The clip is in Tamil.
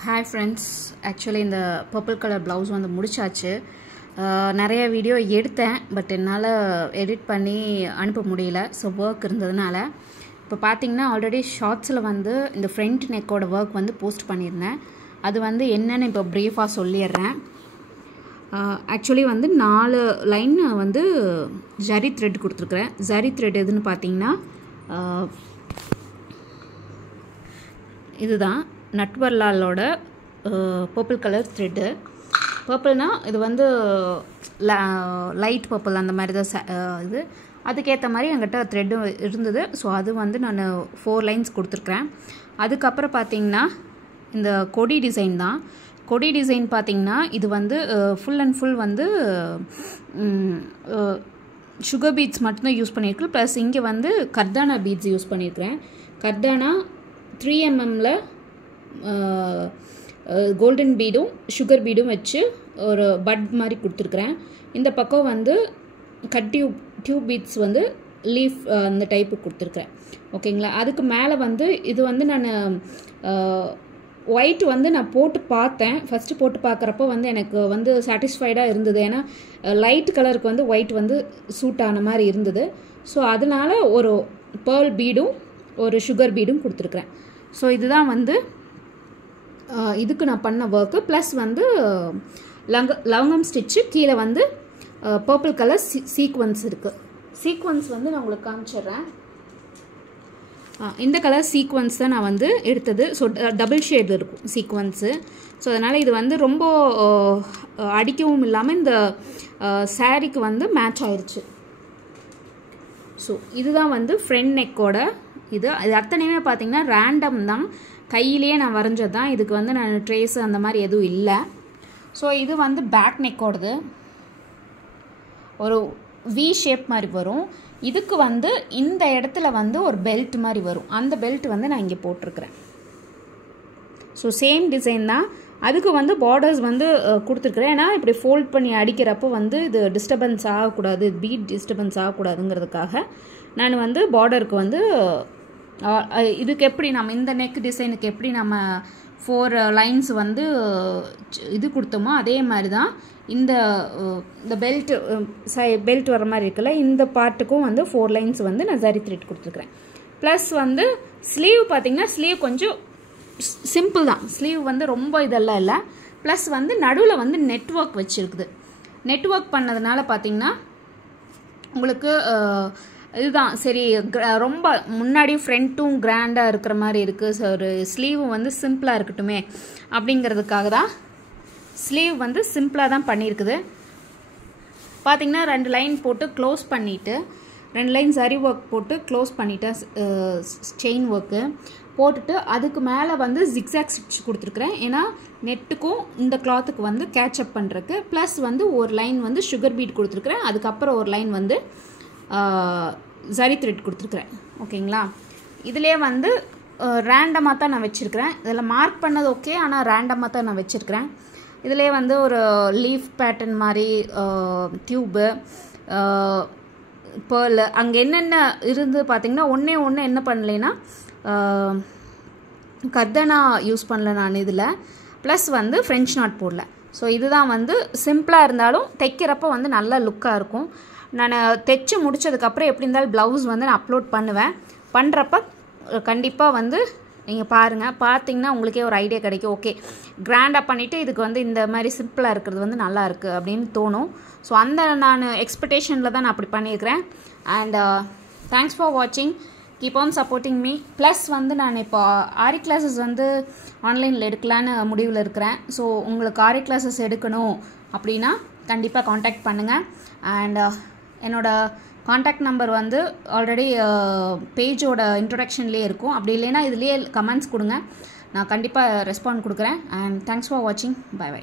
Hi friends, actually in the purple color blouse வந்து முடிச்சாச்சு. நிறைய வீடியோ எடுத்தேன் பட் என்னால் எடிட் பண்ணி அனுப்ப முடியல. ஸோ ஒர்க் இருந்ததுனால இப்போ பார்த்தீங்கன்னா ஆல்ரெடி ஷார்ட்ஸில் வந்து இந்த ஃப்ரண்ட் நெக்கோட ஒர்க் வந்து போஸ்ட் பண்ணியிருந்தேன். அது வந்து என்னென்னு இப்போ ப்ரீஃபாக சொல்லிடுறேன். ஆக்சுவலி வந்து 4 லைன் வந்து ஜரி த்ரெட் கொடுத்துருக்குறேன். ஜரி த்ரெட் எதுன்னு பார்த்தீங்கன்னா இதுதான் நட்வர்லாலோட பர்பிள் கலர் த்ரெட்டு. பர்பிள்னால் இது வந்து லைட் பர்பிள் அந்த மாதிரி தான் இது. அதுக்கேற்ற மாதிரி என்கிட்ட த்ரெட்டு இருந்தது. ஸோ அது வந்து நான் 4 லைன்ஸ் கொடுத்துருக்குறேன். அதுக்கப்புறம் பார்த்திங்கன்னா இந்த கொடி டிசைன் தான். கொடி டிசைன் பார்த்திங்கன்னா இது வந்து ஃபுல் அண்ட் ஃபுல் வந்து சுகர் பீட்ஸ் மட்டும்தான் யூஸ் பண்ணியிருக்கேன். ப்ளஸ் இங்கே வந்து கர்தானா பீட்ஸ் யூஸ் பண்ணியிருக்கிறேன். கர்தானா 3mm கோல்டன் பீடும் சுகர் பீடும் வச்சு ஒரு பட் மாதிரி கொடுத்துருக்குறேன். இந்த பக்கம் வந்து டியூப் பீட்ஸ் வந்து லீஃப் அந்த டைப்பு கொடுத்துருக்குறேன். ஓகேங்களா. அதுக்கு மேலே வந்து இது வந்து நான் ஒயிட் வந்து நான் போட்டு பார்த்தேன். ஃபஸ்ட்டு போட்டு பார்க்குறப்போ வந்து எனக்கு வந்து சாட்டிஸ்ஃபைடாக இருந்தது. ஏன்னா லைட் கலருக்கு வந்து ஒயிட் வந்து சூட் ஆன மாதிரி இருந்தது. ஸோ அதனால் ஒரு பேர்ல் பீடும் ஒரு சுகர் பீடும் கொடுத்துருக்குறேன். ஸோ இதுதான் வந்து இதுக்கு நான் பண்ண ஒர்க்கு. ப்ளஸ் வந்து லவங்கம் ஸ்டிச்சு கீழே வந்து பர்பிள் கலர் சீக்வன்ஸ் இருக்குது. சீக்வன்ஸ் வந்து நான் உங்களுக்கு காமிச்சிட்றேன். இந்த கலர் சீக்வன்ஸ் தான் நான் வந்து எடுத்தது. ஸோ டபுள் ஷேட் இருக்கும் சீக்வன்ஸு. ஸோ அதனால் இது வந்து ரொம்ப அடிக்கவும் இல்லாமல் இந்த சாரீக்கு வந்து மேட்ச் ஆயிடுச்சு. ஸோ இதுதான் வந்து ஃப்ரண்ட் நெக்கோட இது அத்தனையுமே பார்த்திங்கன்னா ரேண்டம் தான், கையிலேயே நான் வரைஞ்சது தான். இதுக்கு வந்து நான் ட்ரேஸு அந்த மாதிரி எதுவும் இல்லை. ஸோ இது வந்து பேக் நெக்கோடது ஒரு வி ஷேப் மாதிரி வரும். இதுக்கு வந்து இந்த இடத்துல வந்து ஒரு பெல்ட் மாதிரி வரும். அந்த பெல்ட் வந்து நான் இங்கே போட்டிருக்கிறேன். ஸோ சேம் டிசைன் தான். அதுக்கு வந்து பார்டர்ஸ் வந்து கொடுத்துருக்குறேன். ஏன்னா இப்படி ஃபோல்ட் பண்ணி அடிக்கிறப்போ வந்து இது டிஸ்டர்பன்ஸ் ஆகக்கூடாது, பீட் டிஸ்டர்பன்ஸ் ஆகக்கூடாதுங்கிறதுக்காக நான் வந்து பார்டருக்கு வந்து இதுக்கு எப்படி நம்ம இந்த நெக் டிசைனுக்கு எப்படி நம்ம 4 லைன்ஸ் வந்து இது கொடுத்தோமோ அதே மாதிரி தான் இந்த பெல்ட் வர மாதிரி இருக்குல்ல, இந்த பார்ட்டுக்கும் வந்து 4 லைன்ஸ் வந்து நான் ஜரி த்ரெட் கொடுத்துருக்குறேன். ப்ளஸ் வந்து ஸ்லீவ் பார்த்திங்கன்னா ஸ்லீவ் கொஞ்சம் சிம்பிள் தான். ஸ்லீவ் வந்து ரொம்ப இதெல்லாம் இல்லை. ப்ளஸ் வந்து நடுவில் வந்து நெட்வொர்க் வச்சுருக்குது. நெட்வொர்க் பண்ணதுனால பார்த்திங்கன்னா உங்களுக்கு இதுதான் சரி, ரொம்ப முன்னாடி ஃப்ரண்ட்டும் கிராண்டாக இருக்கிற மாதிரி இருக்குது. ஸோ ஒரு ஸ்லீவும் வந்து சிம்பிளாக இருக்கட்டுமே அப்படிங்கிறதுக்காக தான் ஸ்லீவ் வந்து சிம்பிளாக தான் பண்ணியிருக்குது. பார்த்திங்கன்னா 2 லைன் போட்டு க்ளோஸ் பண்ணிவிட்டு 2 லைன் சரி ஒர்க் போட்டு க்ளோஸ் பண்ணிவிட்டேன். செயின் ஒர்க்கு போட்டுட்டு அதுக்கு மேலே வந்து ஜிக்ஸாக் ஸ்டிச் கொடுத்துருக்குறேன். ஏன்னா நெட்டுக்கும் இந்த கிளாத்துக்கு வந்து கேட்சப் பண்ணுறதுக்கு. ப்ளஸ் வந்து ஒரு லைன் வந்து சுகர் பீட் கொடுத்துருக்குறேன். அதுக்கப்புறம் ஒரு லைன் வந்து ஜரி த்ரெட் கொடுத்துருக்குறேன். ஓகேங்களா. இதிலே வந்து ரேண்டமாக தான் நான் வச்சுருக்கிறேன். இதில் மார்க் பண்ணது ஓகே, ஆனால் ரேண்டமாக தான் நான் வச்சுருக்கிறேன். இதிலே வந்து ஒரு லீஃப் பேட்டர்ன் மாதிரி டியூபு பேர்ல் அங்கே என்னென்ன இருந்து பார்த்திங்கன்னா ஒன்று என்ன பண்ணலைன்னா கர்தானா யூஸ் பண்ணல நான் இதில். ப்ளஸ் வந்து ஃப்ரெஞ்ச் நாட் போடல. ஸோ இதுதான் வந்து சிம்பிளாக இருந்தாலும் தைக்கிறப்போ வந்து நல்ல லுக்காக இருக்கும். நான் தைச்சி முடித்ததுக்கப்புறம் எப்படி இருந்தாலும் ப்ளவுஸ் வந்து நான் அப்லோட் பண்ணுவேன். பண்ணுறப்ப கண்டிப்பாக வந்து நீங்கள் பாருங்கள். பார்த்தீங்கன்னா உங்களுக்கே ஒரு ஐடியா கிடைக்கும். ஓகே, கிராண்டாக பண்ணிவிட்டு இதுக்கு வந்து இந்த மாதிரி சிம்பிளாக இருக்கிறது வந்து நல்லா இருக்குது அப்படின்னு தோணும். ஸோ அந்த நான் எக்ஸ்பெக்டேஷனில் தான் நான் அப்படி பண்ணியிருக்கிறேன். அண்ட் தேங்க்ஸ் ஃபார் வாட்சிங். Keep on supporting me. Plus வந்து நான் இப்போ ஆரி கிளாஸஸ் வந்து ஆன்லைனில் எடுக்கலான்னு முடிவில் இருக்கிறேன். ஸோ உங்களுக்கு ஆரி கிளாஸஸ் எடுக்கணும் அப்படின்னா கண்டிப்பாக காண்டாக்ட் பண்ணுங்கள். அண்ட் என்னோடய காண்டாக்ட் நம்பர் வந்து ஆல்ரெடி பேஜோட இன்ட்ரொடக்ஷன்லேயே இருக்கும். அப்படி இல்லைன்னா இதுலேயே கமெண்ட்ஸ் கொடுங்க, நான் கண்டிப்பாக ரெஸ்பாண்ட் கொடுக்குறேன். அண்ட் தேங்க்ஸ் ஃபார் வாட்சிங். Bye by.